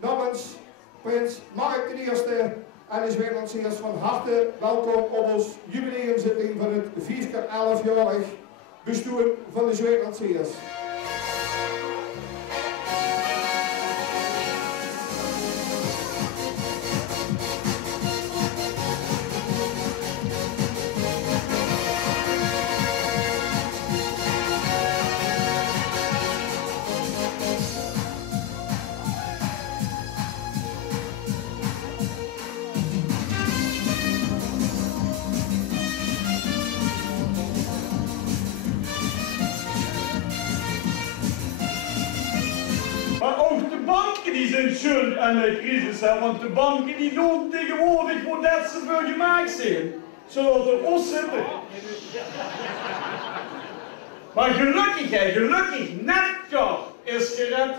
Namens Prins Mark I en de Zweeklanciers van harte welkom op ons jubileumzitting van het 11-jarig bestuur van de Zweeklanciers. Maar ook de banken die zijn schuld aan de crisis, hè? Want de banken die doen tegenwoordig wat dat ze voor gemaakt zijn. Zoals er ons zitten. Maar gelukkig, hè, gelukkig, Netcar is gered.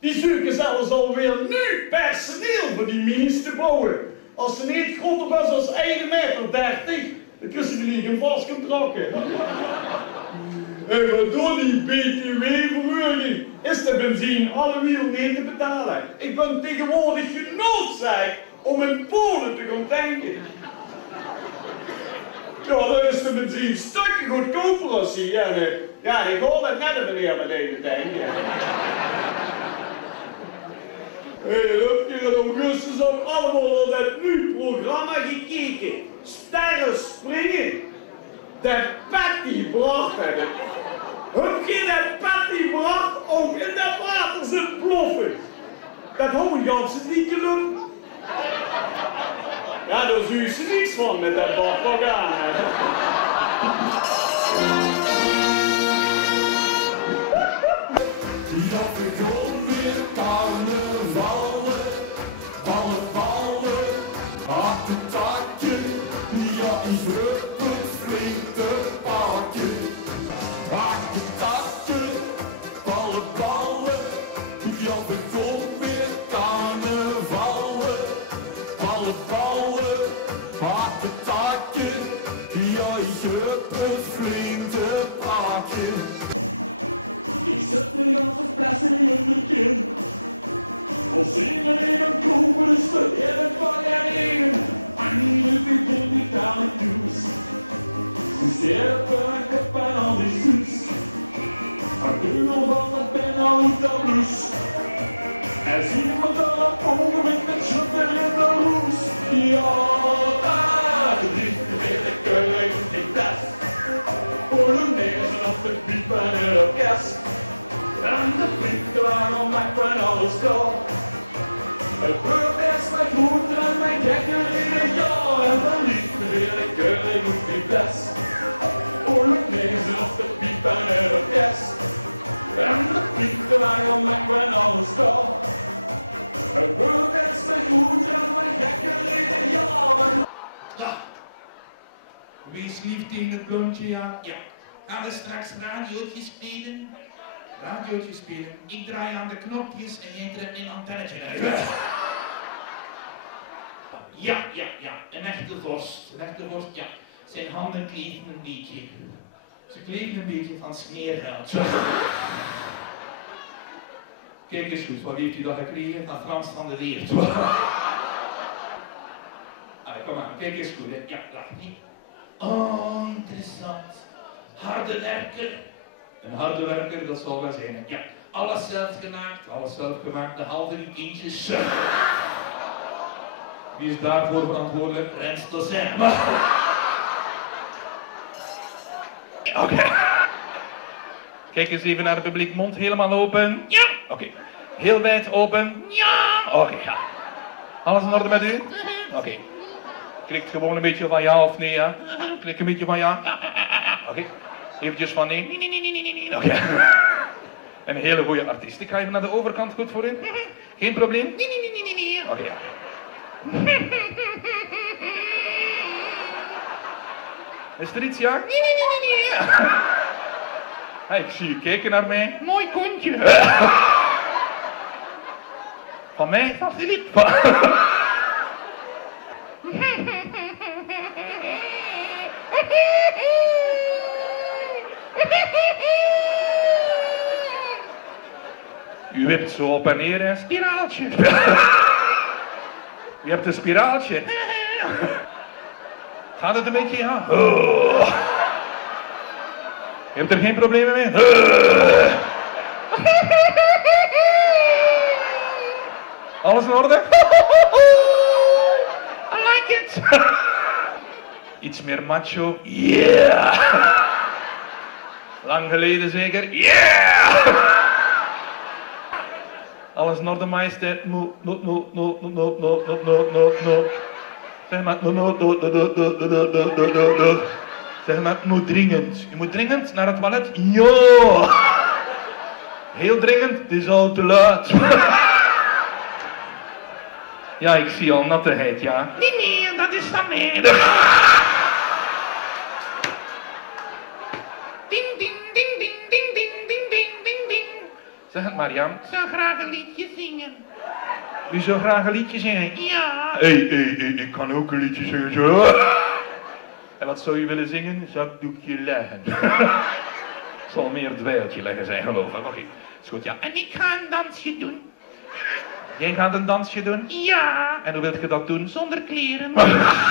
Die zoeken zelfs alweer nu personeel voor die minis te bouwen. Als ze niet groter was als 1,30 meter, dan kunnen ze die een vast contract. En wat door die BTW-verhoging is de benzine alle wiel niet te betalen. Ik ben tegenwoordig genoodzaakt om in Polen te gaan tanken. Ja, dan is de benzine stukken goedkoper als hier. Ja, ik hoor dat net een meneer met deze tanken. Dat keer in augustus hebben allemaal naar dat nieuw programma gekeken. Sterren springen. De Patty bracht het. Heb je dat Patty bracht ook in dat water zit ploffen? Dat houden Jansen niet gelukt. Ja, daar zie ze niks van met dat badorgaan. Ja, we gaan weer carnavallen, van het ballen, ach de takje, ja, ik heb een flinke pakje. Ach de takje, van het ballen, ja, we gaan weer carnavallen, van het ballen, ach de takje, ja, ik heb een flinke pakje. Ik zet de ganse flessen in de kin. Als iedereen een koper is te eerlijk van je regen. En je begint niet aan het nieuws. Ze sterven en kop en al die zoets. Maar duur van dat ben al uit dat bloes. En zie me dan op ogen met een schutter in de roes. Ja, daar drinkt de hele keuring die tas. Polonaise op de piep en het orkest. En de vliegtuig waarom maakt van alles kal. Het wordt eerst mijn groenter en mijn gekker in het jaar. En dan liefst de hele keuring op die fles. Polonaise op de piep en het orkest. En de vliegtuig waarom maakt van alles kal. Het wordt eerst mijn groenter en mijn gekker in het jaar. Dag. Wees niet tegen het blondje, ja. Ja. Gaan we straks radiootjes spelen? Radiootjes spelen. Ik draai aan de knopjes en jij trekt een antennetje uit. Ja, ja, ja. Een echte vorst. Een echte vorst, ja. Zijn handen kleven een beetje. Ze kleven een beetje van smeergeld. Kijk eens goed, wat heeft u dat gekregen? Van Frans van der Leert. Kom maar, kijk eens goed. Hè. Ja, lach niet. Oh, interessant. Harde werker. Een harde werker, dat zal wel zijn. Hè. Ja, alles zelf gemaakt, de halve kindjes. Wie is daarvoor verantwoordelijk? Rens Tosin. Oké. Kijk eens even naar het publiek, mond helemaal open. Ja. Oké. Heel wijd open. Ja. Oké, ja. Alles in orde met u? Oké. Klikt gewoon een beetje van ja of nee, ja. Klik een beetje van ja. Oké. Eventjes van nee. Nee. Oké. Een hele goede artiest. Ik ga even naar de overkant goed voorin. Geen probleem. Nee. Oké, ja. Is er iets, ja? Nee. Hey, ik zie je kijken naar mij. Mooi kontje. Van mij? Van Philippe. U wipt zo op en neer, een spiraaltje. U hebt een spiraaltje. Gaat het een beetje, ja? Je hebt er geen problemen mee? Alles in orde? I like it. Iets meer macho? Yeah! Lang geleden zeker? Yeah! Alles in orde, majesteit? No. Zeg maar, no. Zeg maar, moet dringend. Je moet dringend naar het toilet? Ja! Heel dringend, het is al te laat. Ja, ik zie al nattigheid, ja. Nee, dat is van mij. Ding, ding, ding, ding, ding, ding, ding, ding, ding, ding. Zeg het maar, Jan. Ik zou graag een liedje zingen. U zou graag een liedje zingen? Ja. Hey, ik kan ook een liedje zingen, zo. En wat zou u willen zingen? Zakdoekje leggen. Het zal meer dweiltje leggen zijn, geloof ik. Oké, is goed, ja. En ik ga een dansje doen. Jij gaat een dansje doen? Ja. En hoe wilt je dat doen? Zonder kleren. Zakdoekje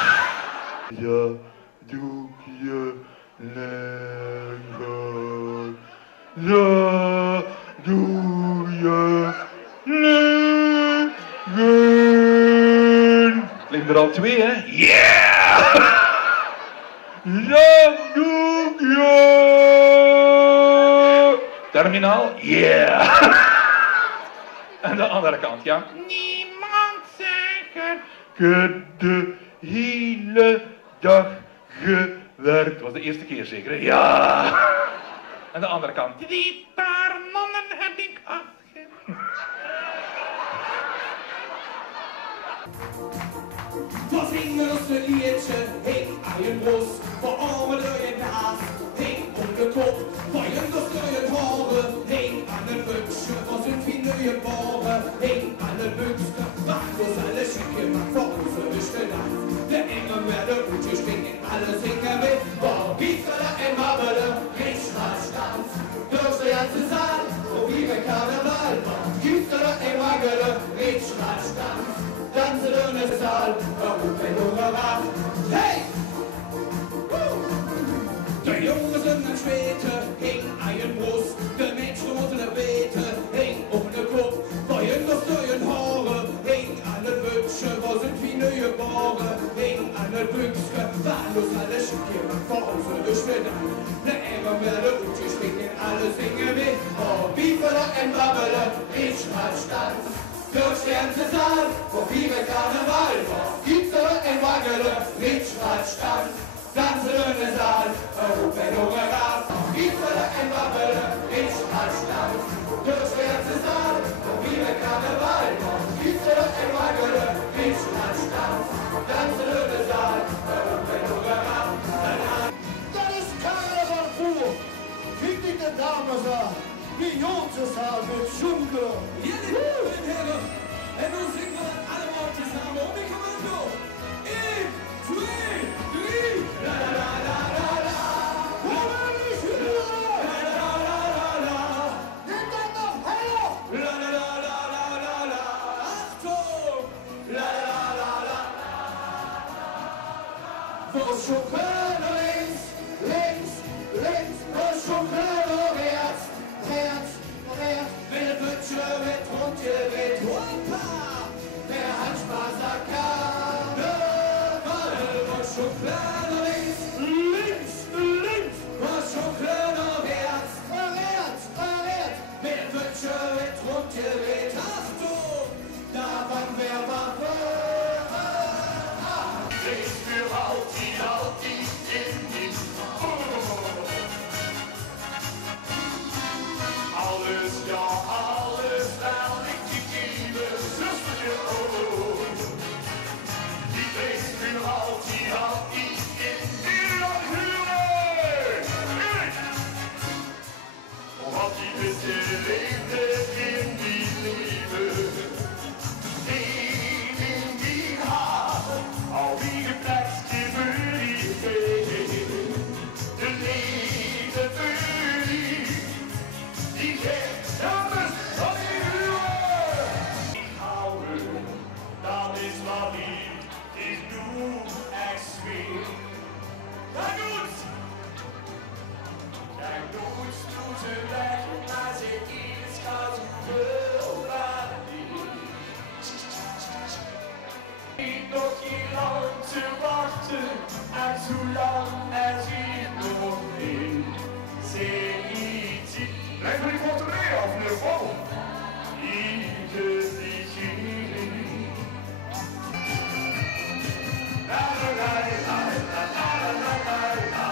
leggen. Zakdoekje leggen. Liggen er al twee, hè? Yeah! Zakdoekje! Terminaal? Yeah! En de andere kant, ja? Niemand zeker. Ik heb de hele dag gewerkt. Dat was de eerste keer zeker, hè? Ja! En de andere kant. 3 paar mannen heb ik afge... We zingen ons een liedje, hey, aan je borst, voor armen door je naast, hey, om de kop, voor je ondersteunen horen, hey, aan een buksje, wat zijn vrienden je boren, hey, aan een buksje, waar was alle schikken, maar voor ons de gedaan. De engelen werden oetjes springen, alle zingen weer, voor piepelen en babbelen, met straatstand. Door de hele zaal, op iedere karneval, piepelen en babbelen, met straatstand. Dansen in de zaal, waarop de jongen wacht. Hey! De jongens in een zweten, heen aan je borst. De mensen moeten het weten, heen om de kop. Waar je ondersteunen horen, heen aan het buksje. Waar zijn vrienden je boren, heen aan het buksje. Waar los alle schikken, maar voor ons dus gedaan. De engelen werden oetjes springen, alle zingen weer. Oh, piepelen en babbelen, in straatstand. Door de hele zaal, voor vieren karneval, gieteren en waggelen, met straatstand. Dansen in de zaal, roep en honger af, gieteren en babbelen, met straatstand. Door de hele zaal, voor vieren karneval, gieteren en waggelen, met straatstand. Dansen in de zaal, roep en honger af. Dat is carnaval pur. Kijk die de dames aan. Die Joodse zaal met Schunkel. Ja, meine Herren, en nu zingen we dat allemaal samen op in commando. 1, 2, 3, la la la la la la. La la la la la. La la la la la la. Achtung! La la la la. Voor Schunkel links, links, links. Voor Schunkel rechts, rechts, rechts. Met het puntje, met hondje, met hoppa. Wer hat Spaß an Karneval? Was schon kleiner links, links, links. Was schon kleiner rechts, rechts, rechts. mit dem Puntje, mit hondje, mit Achtung. Da waren wir Waffen. Ist mir halt die in die Alles, ja, alles, wel nicht die Liebe, Schüsselchen, oh. Die bringt mir halt die nog heel lang te wachten en zolang als ik nog in zit. Neem van die portemonnee af, meneer Val. Ik die ging. La la la la la la la la la.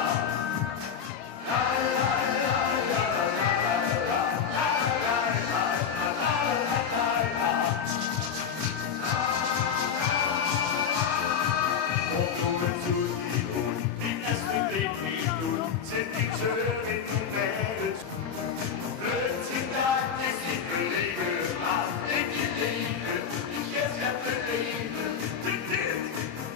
La la la la la la la. La la la la la la la. Wat doen we toen niet doen? Die beste ding niet doen. Zit niet zo in met het. Vandaag is niet beleven, maar ik je leven. Ik heb het leven.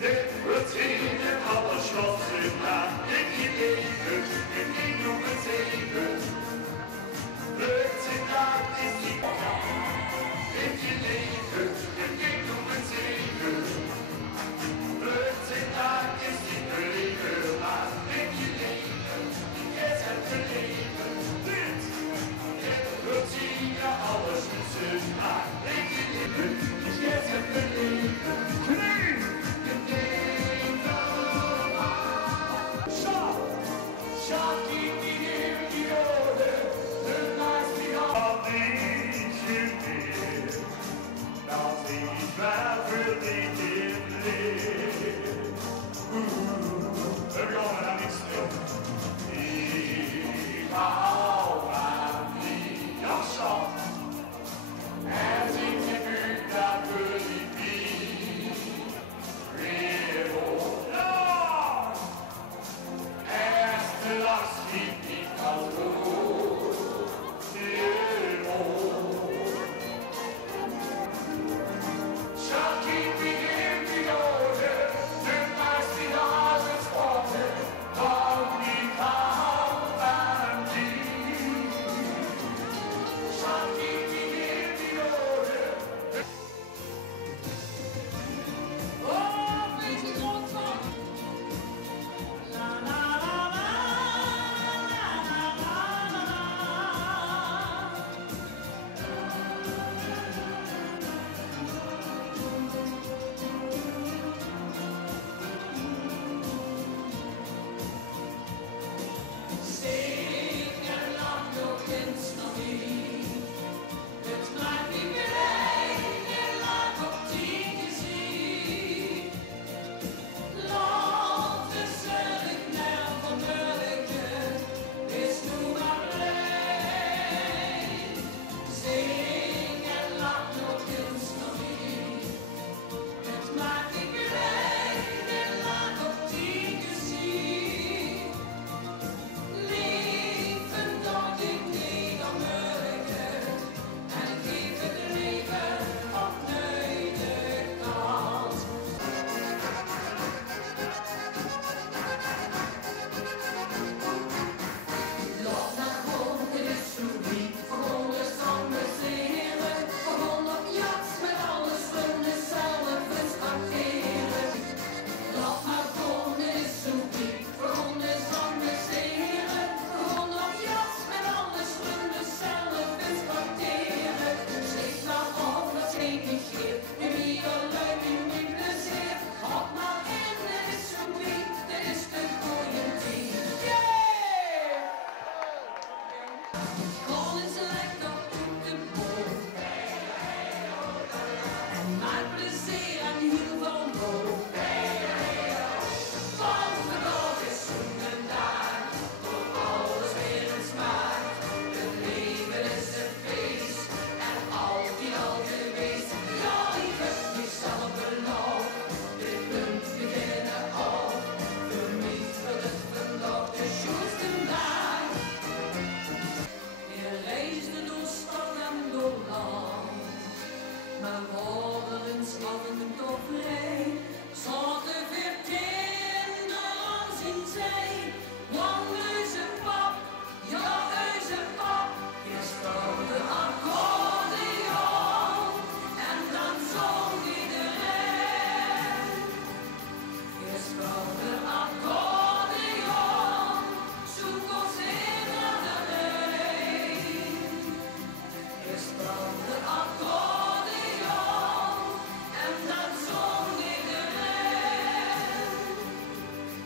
Dit wordt in alles wat ze na. Ik je leven, ik doe het even. Vandaag is niet ik je leven, ik doe het even. Vandaag is niet beleven, maar ik je leven. Ik heb het leven. We zien alles tussen haar. Ik zet het leven. Shaki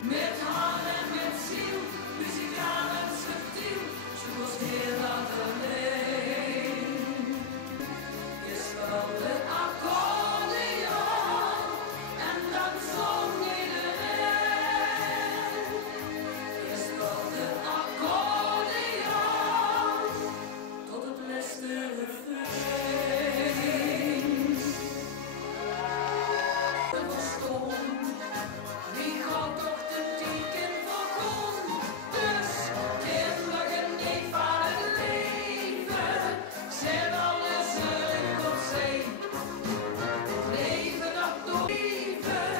Met hart en met ziel, muzikaal en subtiel, zoals heel alleen. Je speelde accordeon en dan zong iedereen. Je speelde accordeon tot het laatste refrein. Het was stom, wie God op de teken begon. Dus kinderen eenvoudig leven, zet alles uit op zee. Leven dat door leven,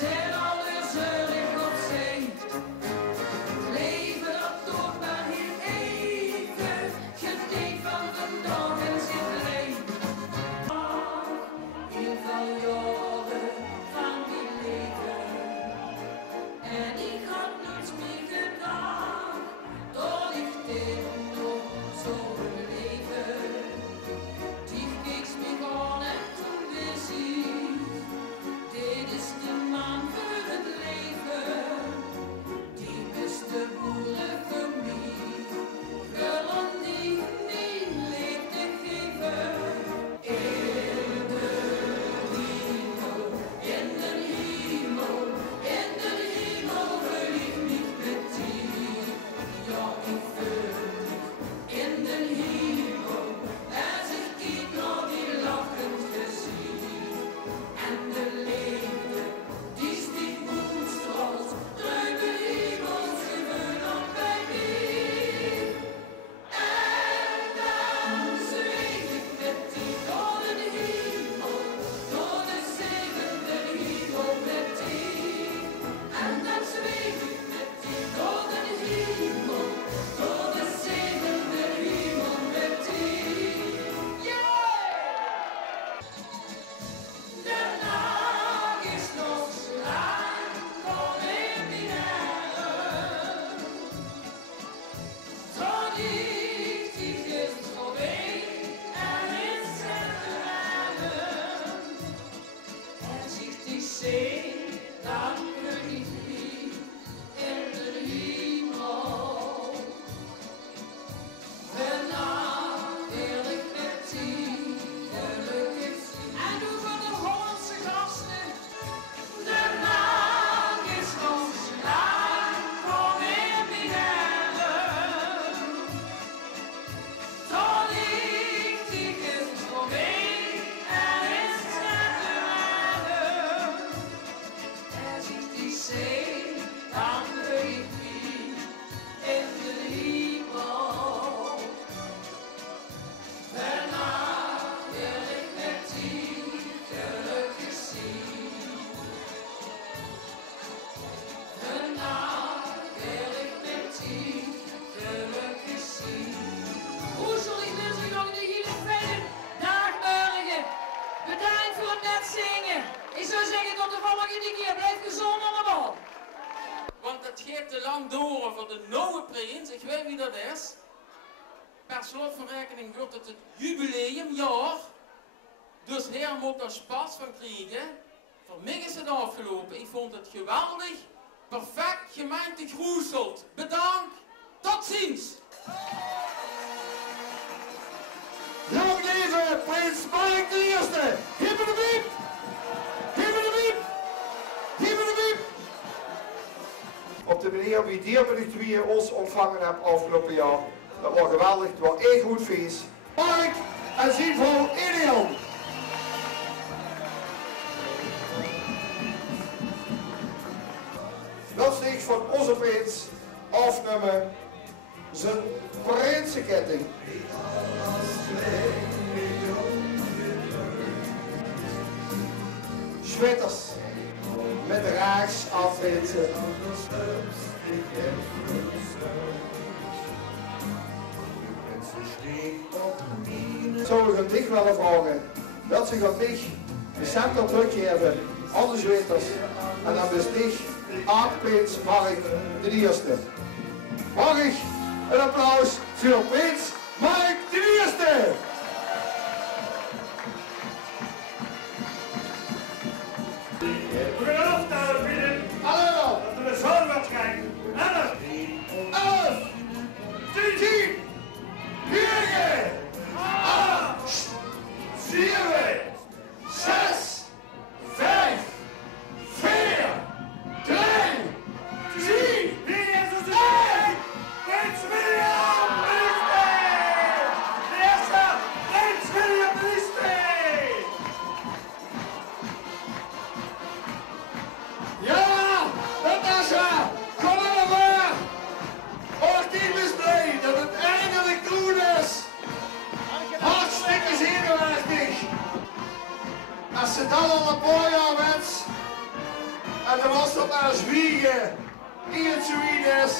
zet alles uit op zee. Leven dat door maar niet even, geniet van de dag en zit mee. In van jaren gaan die leven, en ik had niets meer gedaan, tot ik dit nog zo leven. Die wist niet al en toen is hij, dit is de man voor het leven. Die is de moeilijke niet, gewoon die leeft en geven. In de hemel, in de hemel wil ik niet met die, ja ik wil. In de hemel, als ik nog weer lachen gezien. En de leven, die stiet woenstroos, leuke hemel, ze dan bij mij. En dan zweef ik met die door de hemel, door de zevende hemel met die. En dan zweef ik met die door de hemel, door de zevende hemel met die. De nacht is nog zo lang, voor even die hebben. Zo diep die is voorbij, en is het rennen. En ziet die zee, dan vliegt die in de hemel. De nacht wil ik met die gelukkig zien. En hoe van de Hollandse gasten. De nacht is nog zo lang, voor in mijn handen. Zo dicht die kust voorbij, en is het rennen. En ziet die zee, dan vliegt die in de hemel. Daarna wil ik met die gelukkig zien. Daarna wil ik met die gelukkig zien. Roesel, ik wens u nog een hele fijne dag morgen. Bedankt voor het metzingen. Ik zou zeggen tot de volgende keer. Blijf gezond allemaal. Want het gaat te lang door voor de nieuwe prins, ik weet wie dat is. Per slot van rekening wordt het jubileumjaar. Dus hier moet er spas van krijgen. Voor mij is het afgelopen. Ik vond het geweldig. Perfect gemeente Groeselt. Bedankt. Tot ziens. Lang leven prins Mark de Eerste! Himmel de wiep! Himmel de wiep! Himmel de wiep! Op de manier wie dierbarig tweeën ons ontvangen hebt afgelopen jaar. Dat was geweldig, het was één goed feest. Mark en zijn vrouw Elian. Dat steekt van onze prins afnemen zijn prinsenketting. Schwitters met raaks afwinsen. Zou ik het dicht willen vragen dat ze gaat dicht de scepter teruggeven aan de Schwitters en dan besticht aan prins Mark de Eerste. Mag ik een applaus voor prins Mark de Eerste! We gaan afstaan, vrienden. Hallo! Dat we de zaal regen in het Zweden is,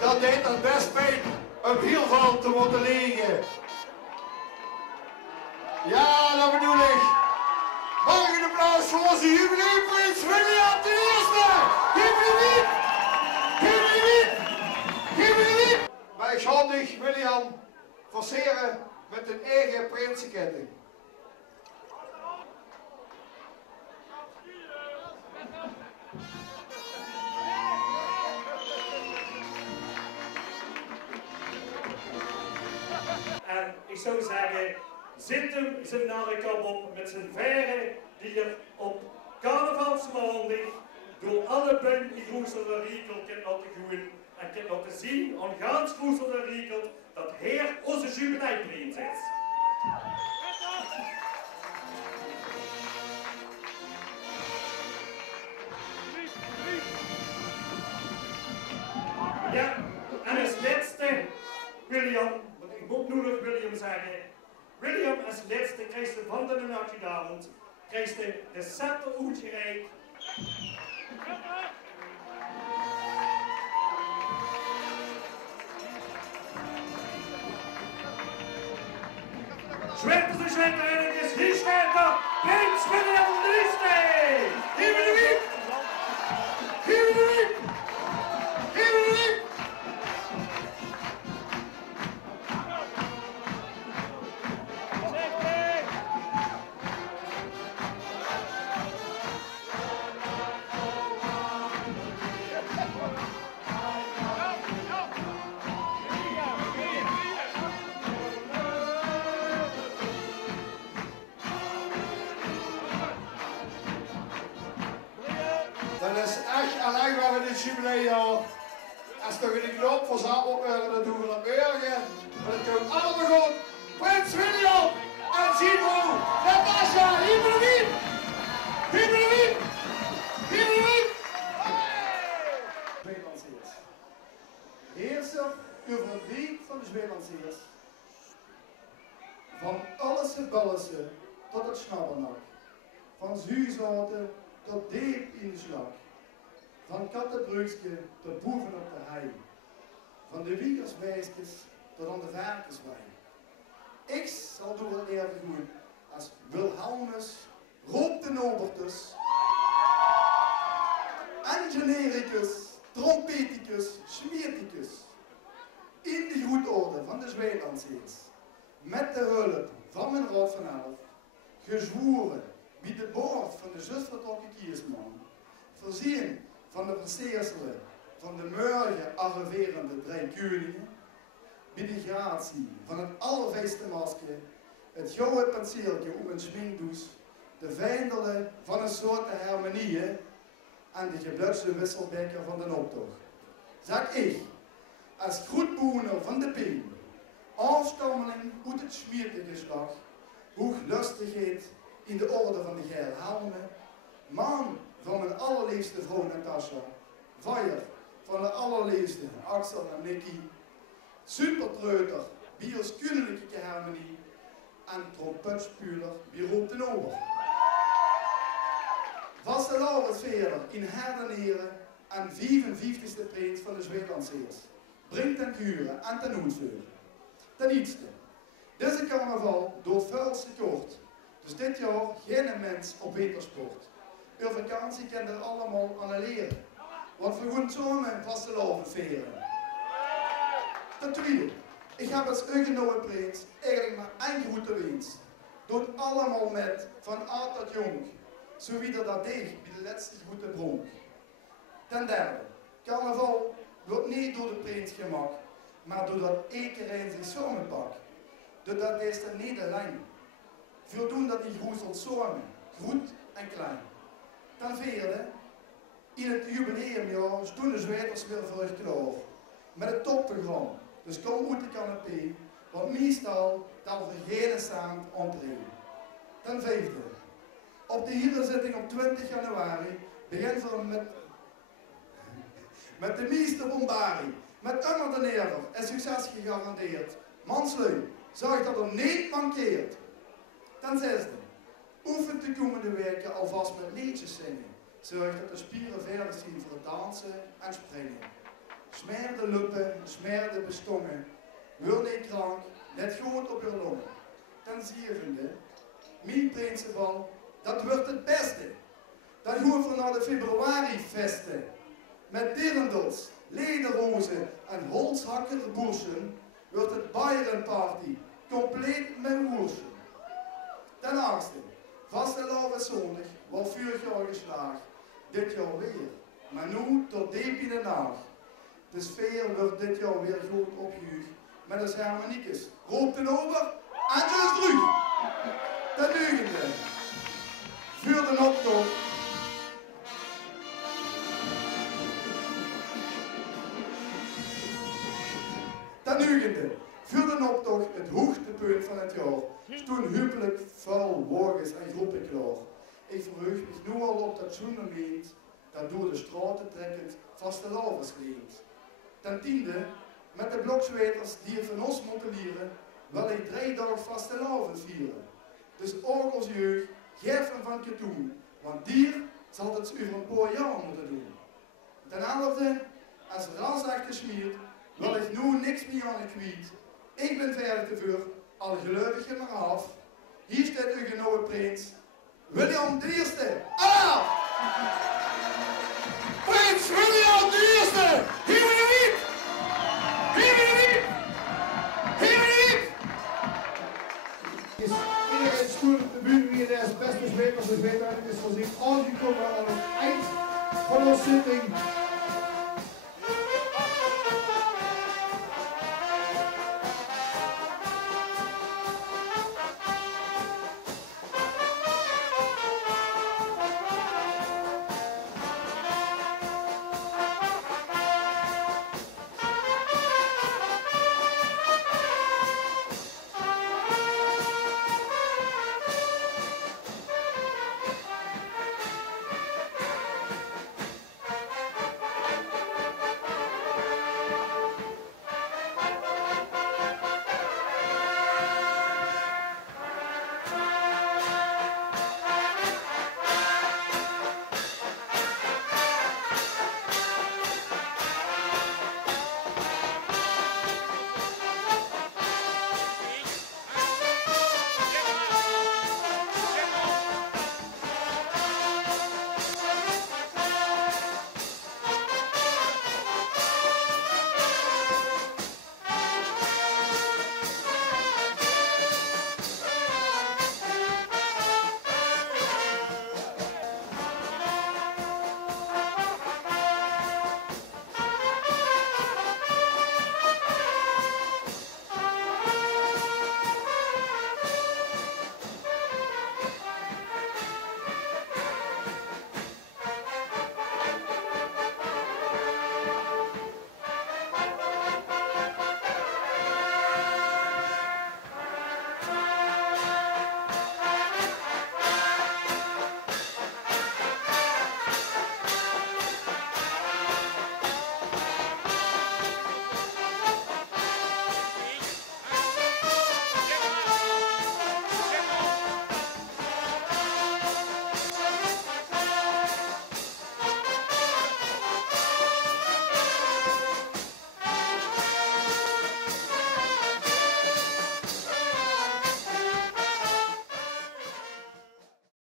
dan deed dat best pijn om heel veel te moeten liggen. Ja, dat bedoel ik. Mag ik een applaus voor onze jubileumprins William de Eerste? Geef me de wiep! Geef me de wiep! Geef me de wiep! Maar ik zal dich, William, forceren met een eigen prinsenketting. En ik zou zeggen, zit hem zijn narrekop op met zijn veren die je op carnavalsmaandag door alle punten die Groesel en Riekel kan laten gaan en kan laten zien aan gans Groesel en Riekel dat Heer onze jubileumprins is. Ja, en als laatste, William, want ik moet nu nog William zeggen. William als laatste krijgt de handen en uitgedaan, krijgt de scepter uitgereikt. Schwetter de Schwetter en het is die Schwetter, Prins William de Eerste! Geef me de wiep! Geef me de wiep! Geef me de wiep! Dat is echt alleen maar in het jubileumjaar. Als toch in de knop van zaterdag worden, dan doen we dat morgen. Dat komt allemaal goed. Prins William en Zino, Natasja, hier voor de wiep! Hier voor de wiep! Hier voor de wiep! Zweedlandsheers. Heerser over het rijk van de Zweedlandsheers. Van alles het Belgische tot het Schnabbernak. Van Zuurzaten tot diep in de slag. Van Kattenbruikske tot bovenop de hei. Van de Wiekersbeestjes tot aan de Vaartenswijn. Ik zal door het leven doen als Wilhelmus, Rob de Nobertus, Angelericus, Trompeticus, Schmierticus. In de goedorde van de Zweedlandsheers. Met de hulp van mijn Raad van Elf. Gezworen wie de boord van de zustertlokke Kiersman. Voorzien van de verseerselen van de morgen arriverende drie koningen. Bij de gratie van het allerbeste masker. Het gouden penseeltje op een schminkdoes. De vijndelen van een soort harmonieën. En de geblutste wisselbeker van de optocht. Zeg ik, als vroedboener van de Pien, afstammeling uit het Schmiertige geslacht, hoe lustigheid in de orde van de gele helmen, man van mijn allerliefste vrouw Natasja, vaaier van de allerliefste Axel en Mickey, superpreuter, biers kennelijke harmonie en trompetspuler wie Rob de Nober. Vastelavondsfeer in Herdeneren en 55ste prins van de Zweedlandsheers. Brengt ten Guren en ten Oezeur. Ten liefste, deze carnaval door het vuilste kort. Dus dit jaar geen mens op Petersport. Voor vakantie kan er allemaal aan leren. Want we gaan samen vastelavondvieren. Ten tweede, ik heb als ungenomen prins eigenlijk maar één goede wens. Doe het allemaal met van oud tot jong. Zo wie dat deed die de laatste goede bron. Ten derde, carnaval wordt niet door de prins gemaakt, maar doordat iedereen zich samenpakt. Doordat deze niet alleen. We doen dat die groesel samen, groot en klein. Ten vierde, in het jubileumjaar stonden de Zwitsers weer voor het klaar. Met het topprogramma. Dus kom uit de canapé, want meestal kan er geen staan ontreden. Ten vijfde, op de hierzitting op 20 januari begint we met de meeste bombardie. Met Tammer de Neerder en succes gegarandeerd. Manslui, zorg dat er niet mankeert. Ten zesde, oefent de komende weken alvast met liedjes zingen. zorgt dat de spieren verder zien voor het dansen en springen. Smerde luppen, smerde beskongen, wilde ik krank, net gewoon op hun longen. Ten zevende, mijn principal, dat wordt het beste. Dan gaan we naar de februarifesten. Met dirndels, lederhozen en holshakkerboersen wordt het Bayernparty compleet met woersen. Ten achtste, vastelavond zondag wordt vorig jaar geslaagd. Dit jaar weer, maar nu tot diep in de nacht. De speel wordt dit jaar weer goed opgehuurd met de harmoniekjes. Roep ten over en de groei. Dat doen ze. Vuur de optocht. Ten ugende, vuur de optocht het hoogtepunt van het jaar. Toen huwelijk, val, wagens en groepen klaar. Ik verheug me nu al op dat zoenen meet, dat door de straten trekkend vastelavond sleet. Ten tiende, met de blokzweters die het van ons moeten leren, wil ik 3 dagen vastelavond vieren. Dus orgels jeugd, Gerven van Ketoen, want die zal het over een paar jaar moeten doen. Ten 11e, als rasakte smier, wil ik nu niks meer aan de kwiet. Ik ben verder gebeurd, al gelukkig er af. Hier staat uw genoemde prins, William de Eerste. Ah! Prins William de Eerste! Hier in de wiep! Hier in de wiep! Hier in de wiep! Is iedereen stoel op de bühne wie de best bezweet als het weet is voorzien. Als u komt aan het eind van onze zitting.